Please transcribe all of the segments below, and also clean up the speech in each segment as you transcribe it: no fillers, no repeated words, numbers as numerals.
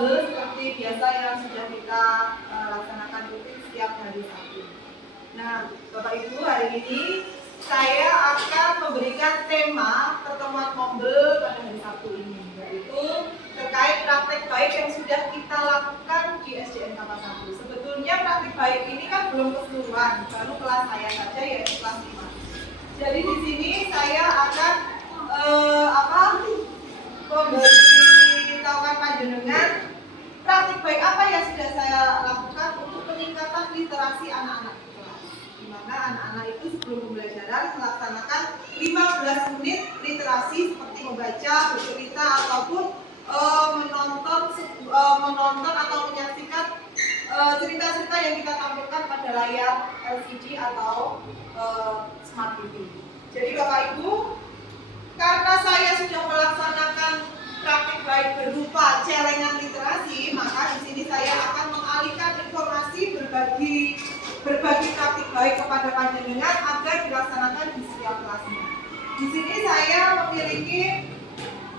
mobil seperti biasa yang sudah kita laksanakan rutin setiap hari Sabtu. Nah, Bapak Ibu, hari ini saya akan memberikan tema pertemuan mobil pada hari Sabtu ini, yaitu terkait praktek baik yang sudah kita lakukan di SDN Kapal 1. Sebetulnya praktek baik ini kan belum keseluruhan, baru kelas saya saja, yaitu kelas 5. Jadi di sini saya akan memberitahukan panjenengan praktek baik apa yang sudah saya lakukan untuk peningkatan literasi anak-anak di kelas. Di mana anak-anak itu sebelum pembelajaran melaksanakan 15 menit literasi seperti membaca, bercerita ataupun menonton atau menyaksikan cerita-cerita yang kita tampilkan pada layar LCD atau Smart TV. Jadi Bapak Ibu, karena saya sudah melaksanakan praktik baik berupa celengan literasi, maka di sini saya akan mengalihkan informasi berbagi praktik baik kepada panjenengan agar dilaksanakan di setiap kelasnya. Di sini saya memiliki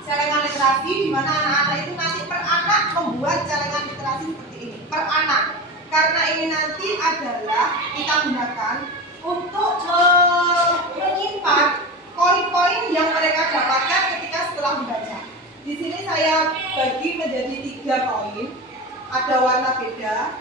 celengan literasi di mana anak-anak itu nanti per anak membuat celengan literasi seperti ini, per anak. Karena ini nanti adalah kita gunakan untuk menyimpan koin-koin yang mereka dapatkan ketika setelah membaca. Di sini saya bagi menjadi 3 koin, ada warna beda.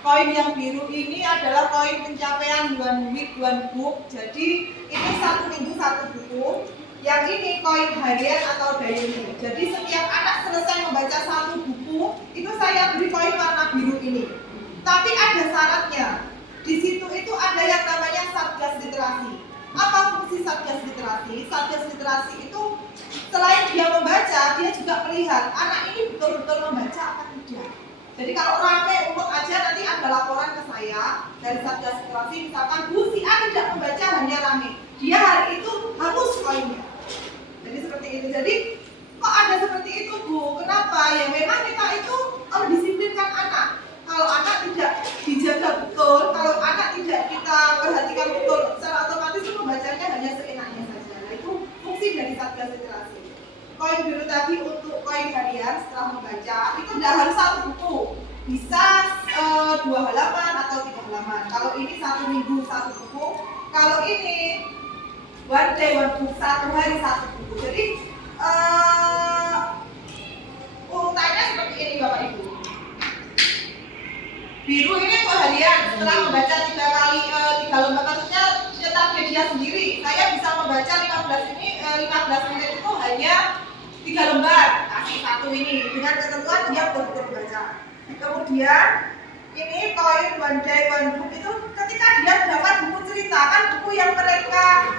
Koin yang biru ini adalah koin pencapaian 1 week 1 book. Jadi ini 1 minggu 1 buku. Yang ini koin harian atau diary. Jadi setiap anak selesai membaca 1 buku, itu saya beri koin warna biru ini. Tapi ada syaratnya. Di situ itu ada yang namanya Satgas Literasi. Apa fungsi Satgas Literasi? Satgas Literasi itu selain dia membaca, dia juga melihat anak ini betul-betul membaca apa tidak. Jadi kalau rame umur aja nanti ada laporan ke saya dari Satgas Literasi, misalkan Bu si A tidak membaca hanya rame, dia hari itu hapus koinnya. Jadi seperti itu. Jadi kok ada seperti itu Bu? Kenapa? Ya memang kita itu mendisiplinkan anak. Kalau anak tidak dijaga betul, kalau anak tidak kita perhatikan betul, secara otomatis itu membacanya hanya seenaknya saja. Nah itu fungsi dari Satgas Literasi. Koin biru tadi untuk koin harian setelah membaca, itu tidak harus 1 buku, bisa 2 halaman atau 3 halaman. Kalau ini 1 minggu 1 buku, kalau ini 1 day 1 book, 1 hari 1 buku. Jadi urutannya seperti ini Bapak Ibu. Biru ini untuk harian, setelah membaca 3 lembar, maksudnya target dia sendiri. Saya bisa membaca 15 menit itu hanya 3 lembar, kasih 1 ini dengan ketentuan dia betul-betul membaca. Kemudian ini koin 1 day 1 book itu ketika dia dapat buku cerita, kan buku yang mereka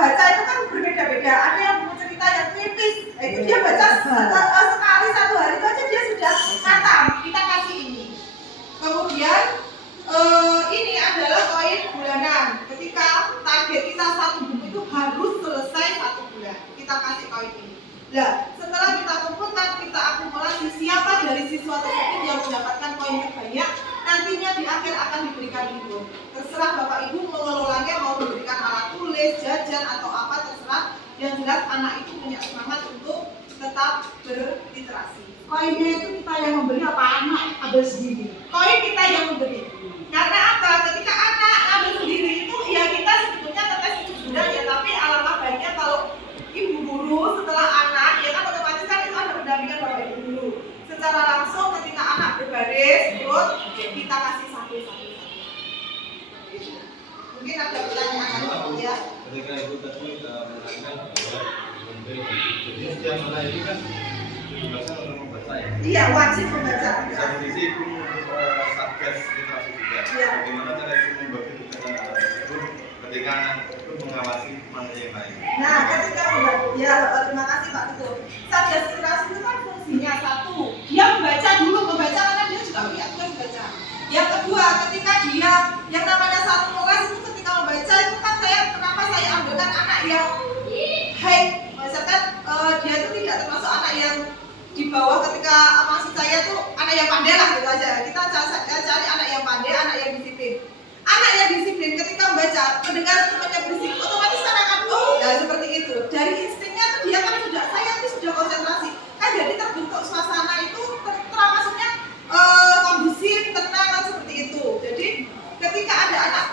baca itu kan berbeda-beda. Ada yang buku cerita yang tipis, itu dia baca sekali 1 hari itu aja dia sudah khatam. Kita kasih ini. Kemudian ini adalah koin bulanan. Ketika target kita 1 buku itu harus selesai 1 bulan, kita kasih koin ini. Nah, setelah kita kumpulkan, kita akumulasi siapa dari siswa tersebut yang mendapatkan koin terbanyak, nantinya di akhir akan diberikan libur. Terserah Bapak Ibu mengelolanya mau memberikan alat tulis, jajan atau apa terserah. Yang jelas anak itu punya semangat untuk tetap berliterasi. Koinnya itu kita yang memberi apa anak ambil sendiri? Koin kita yang memberi. Karena apa? Ketika anak ambil sendiri itu ya kita sebetulnya tetes itu sudah ya, tapi alangkah baiknya kalau ibu guru setelah anak ya kan otomatis kan itu ada pendampingan Bapak Ibu guru. Secara langsung ketika anak berbaris, turut kita kasih satu. Mungkin ada pertanyaan ya. Ketika ibu tadi menerangkan bahwa jadi setiap anak ini kan dibebaskan untuk membaca ya? Iya, wajib membaca. Satu sisi ibu Satgas Literasi juga. Iya. Bagaimana cara ibu membagi tugas anak tersebut ketika anak itu mengawasi mana yang lain? Nah, ketika ya terima kasih Pak Ketua. Satgas Literasi itu kan fungsinya 1, dia membaca dulu, membaca karena dia juga punya tugas membaca. Yang kedua, ketika dia yang namanya 1 kelas itu ketika membaca itu kan kenapa saya ambilkan anak yang high, misalkan dia itu tidak termasuk anak yang di bawah. Ketika maksud saya tuh anak yang pandai lah gitu aja. Kita cari anak yang pandai, anak yang disiplin. Anak yang disiplin ketika membaca, mendengar temannya berisik, otomatis kan akan ya seperti itu. Dari instingnya tuh dia kan sudah, saya itu sudah konsentrasi. Kan jadi terbentuk suasana itu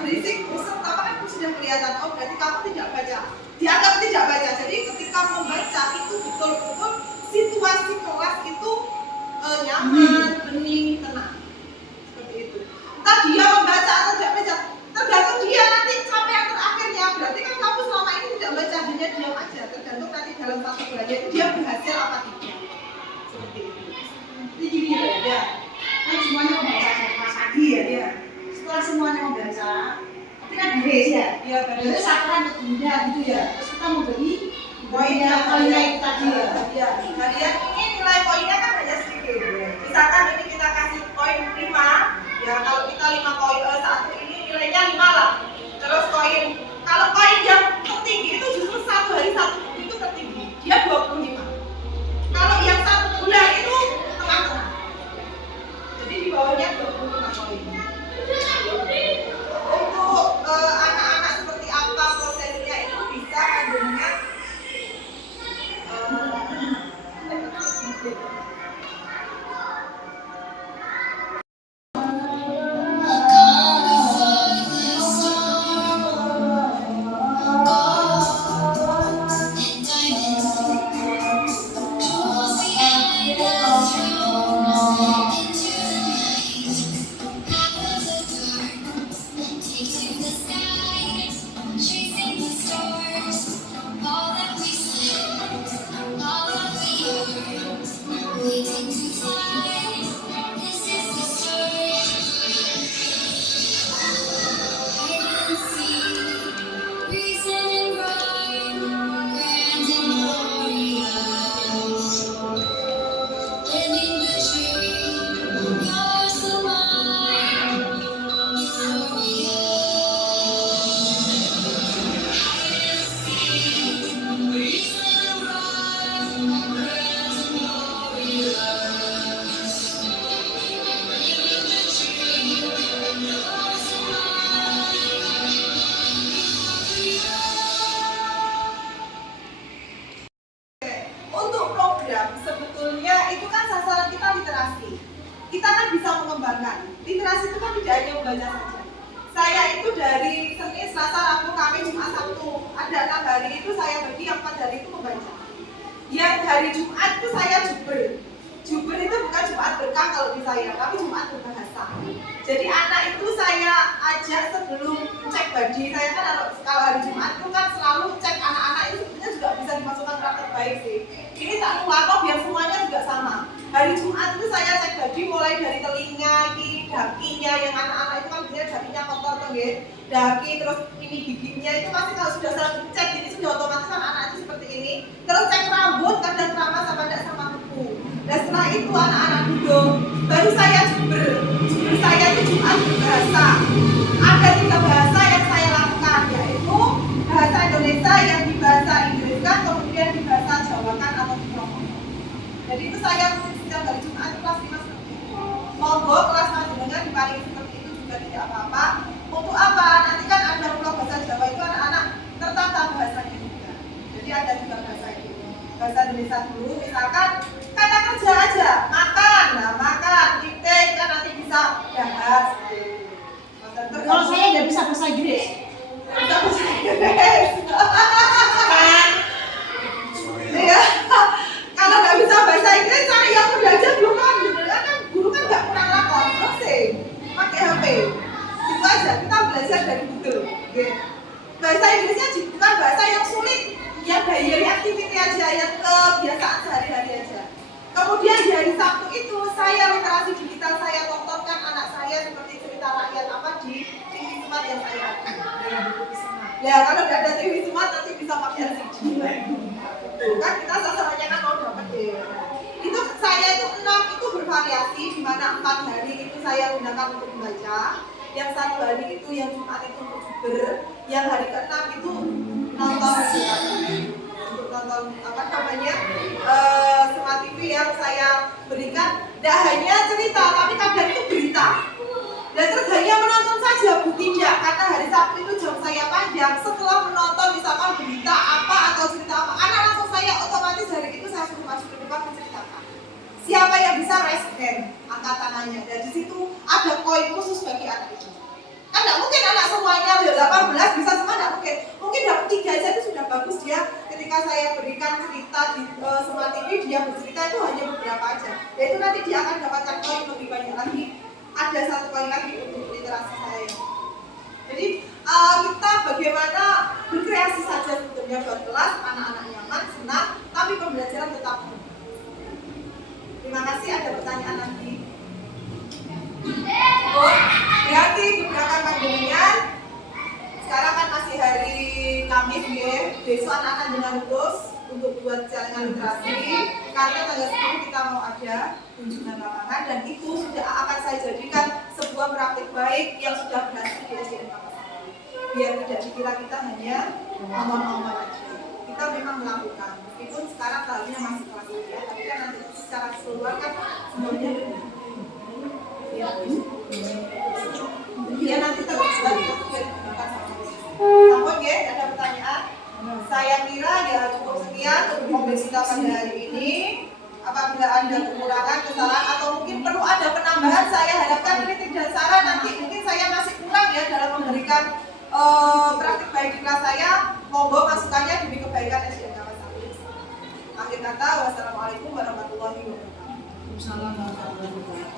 berisik, bosan, apa kan sudah kelihatan. Oh berarti kamu tidak baca. Dianggap tidak baca. Jadi ketika membaca itu betul-betul situasi kelas itu nyaman, bening, tenang. Seperti itu. Entah dia membaca atau tidak baca, tergantung dia nanti sampai yang terakhirnya. Berarti kan kamu selama ini tidak baca, hanya diam aja. Tergantung nanti dalam satu bulannya itu dia berhasil apa tidak. Seperti itu. Jadi gini ya, kan semuanya membaca Mas Adi ya. Setelah semuanya membaca, tapi kan beres ya. Iya, Jadi satuan kedua gitu ya. Terus kita memberi poinnya itu tadi ya. Ya, kalian ini nilai poinnya kan hanya sedikit. Misalkan ini kita kasih poin 5, ya kalau kita 5 poin satu ini nilainya 5 lah. Terus poin kalau poin yang tertinggi itu justru satu hari satu itu tertinggi, dia 25. Kalau yang satu bulan itu tengah-tengah. Jadi di bawahnya 25 poin. Untuk anak-anak seperti apa prosesnya itu bisa dengan literasi itu kan tidak hanya membaca saja. Saya itu dari Senin, Selasa, Rabu, Kamis, Jumat, Sabtu ada 6 hari itu saya bagi yang 4 hari itu membaca. Yang hari Jumat itu saya juber. Juber itu bukan Jumat berkah kalau di saya, tapi Jumat berbahasa. Jadi anak itu saya ajak sebelum cek body. Saya kan kalau hari Jumat itu kan selalu cek anak-anak itu sebenarnya juga bisa dimasukkan praktek baik sih. Ini tak lupa biar semuanya juga sama. Hari Jumat itu saya cek body mulai dari telinga, dakinya, yang anak-anak itu kan biasanya dakinya kotor tuh ya. Daki terus ini giginya itu pasti kalau sudah saya cek ini sudah otomatis anak-anak itu seperti ini. Terus cek rambut kadang keramas sama tidak sama kuku. Dan setelah itu anak-anak duduk, baru saya juber. Juber saya itu Jumat berbahasa. Ada 3 bahasa yang saya lakukan, yaitu bahasa Indonesia yang di bahasa Inggris kan, kemudian di bahasa Jawa kan atau di Promo. Jadi itu saya setiap hari Jumat itu kelas 5 seperti itu. Monggo kelas dengan diparingi seperti itu juga tidak apa-apa. Untuk apa? Nanti kan ada blok bahasa Jawa itu anak-anak tertata bahasanya juga. Jadi ada juga bahasa itu. Bahasa Indonesia dulu, misalkan kata kerja aja, makan, nah makan, titik kan nanti bisa bahas. Kalau saya nggak bisa bahasa Inggris. Bisa bahasa Inggris. Iya. Kalau nggak bisa bahasa Inggris, cari yang udah aja dulu kan. Kan guru kan nggak kurang lakon, browsing, pakai HP. Itu aja, kita belajar dari Google. Bahasa Inggrisnya bukan bahasa yang sulit, yang daily activity aja, yang kebiasaan sehari-hari aja. Kemudian di hari Sabtu itu saya literasi digital, saya tontonkan anak saya seperti cerita rakyat apa di TV Smart yang saya ada. Ya kalau nggak ada TV Smart nanti bisa pakai LCD. Kan kita sasarannya kan mau dapat ya. Itu saya itu 6 itu bervariasi, di mana 4 hari itu saya gunakan untuk membaca, yang 1 hari itu yang Jumat itu untuk juber, yang hari ke-6 itu nonton untuk nonton apa namanya Smart TV yang saya berikan. Tidak hanya cerita, tapi kadang itu berita. Dan terus hanya menonton saja, Bu, tidak, karena hari Sabtu itu jam saya panjang. Setelah menonton misalkan berita apa atau cerita apa, anak langsung saya otomatis hari itu saya suruh masuk ke depan menceritakan. Siapa yang bisa raise hand, angkat tangannya. Dan di situ ada koin khusus bagi anak itu. Kan tidak mungkin anak semua berapa aja. Yaitu nanti dia akan dapatkan poin lebih banyak lagi. Ada 1 poin lagi untuk literasi saya. Jadi kita bagaimana berkreasi saja sebetulnya buat kelas, anak-anak nyaman, senang, tapi pembelajaran tetap. Terima kasih. Ada pertanyaan lagi? Oh, berarti gerakan panjenengan sekarang kan masih hari Kamis ya. Besok anak-anak dengan terus untuk buat jalangan literasi karena tanggal 10 kita mau ada kunjungan lapangan dan itu sudah akan saya jadikan sebuah praktik baik yang sudah berhasil di SDN Kapas. Biar tidak dikira kita hanya ngomong-ngomong aja. Kita memang melakukan. Meskipun sekarang tahunnya masih kelas 3, tapi kan nanti secara keseluruhan kan semuanya ya nanti terus lagi namun ya ada pertanyaan. Saya kira ya cukup sekian untuk ngobrol kita pada hari ini. Apabila ada kekurangan, kesalahan atau mungkin perlu ada penambahan, saya harapkan kritik dan saran nanti mungkin saya masih kurang ya dalam memberikan praktik baik di kelas saya. Monggo masukannya demi kebaikan SDN Kapas. Akhir kata, wassalamualaikum warahmatullahi wabarakatuh. Waalaikumsalam warahmatullahi wabarakatuh.